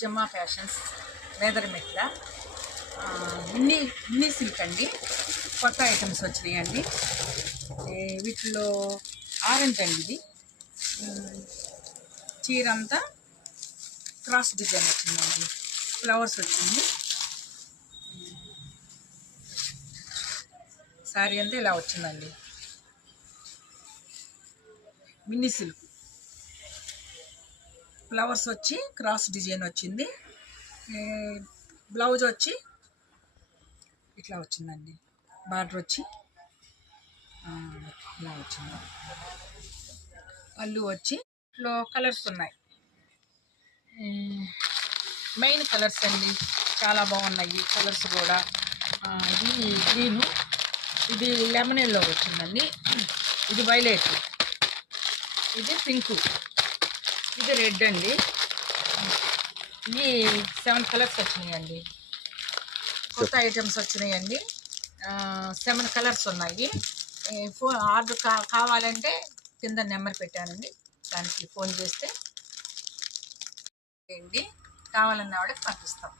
Jama fashions leather మెట్ల mini silk అండి. కొత్త ఐటమ్స్ వచ్చినాయండి. వీటిలో ఆరెంజ్ అండి. ఇది చీర అంతా క్రాస్ డిజైన్ వచ్చిందండి. ఫ్లవర్స్ వచ్చింది. శారీ అంతా ఇలా వచ్చిందండి. మినీ సిల్క్ ఫ్లవర్స్ వచ్చి క్రాస్ డిజైన్ వచ్చింది. బ్లౌజ్ వచ్చి ఇట్లా వచ్చిందండి. బార్డర్ వచ్చి ఇలా వచ్చింది. పళ్ళు వచ్చి ఇట్లా కలర్స్ ఉన్నాయి. మెయిన్ కలర్స్ అండి, చాలా బాగున్నాయి కలర్స్ కూడా. ఇది గ్రీను, ఇది లెమన్ ఎల్లో వచ్చిందండి. ఇది వైలెట్, ఇది పింకు, ఇది రెడ్ అండి. ఇవి 7 కలర్స్ వచ్చినాయండి. కొత్త ఐటమ్స్ వచ్చినాయండి. 7 కలర్స్ ఉన్నాయి. ఆర్డర్ కావాలంటే కింద నెంబర్ పెట్టానండి, దానికి ఫోన్ చేస్తే కావాలన్న వాళ్ళకి పంపిస్తాం.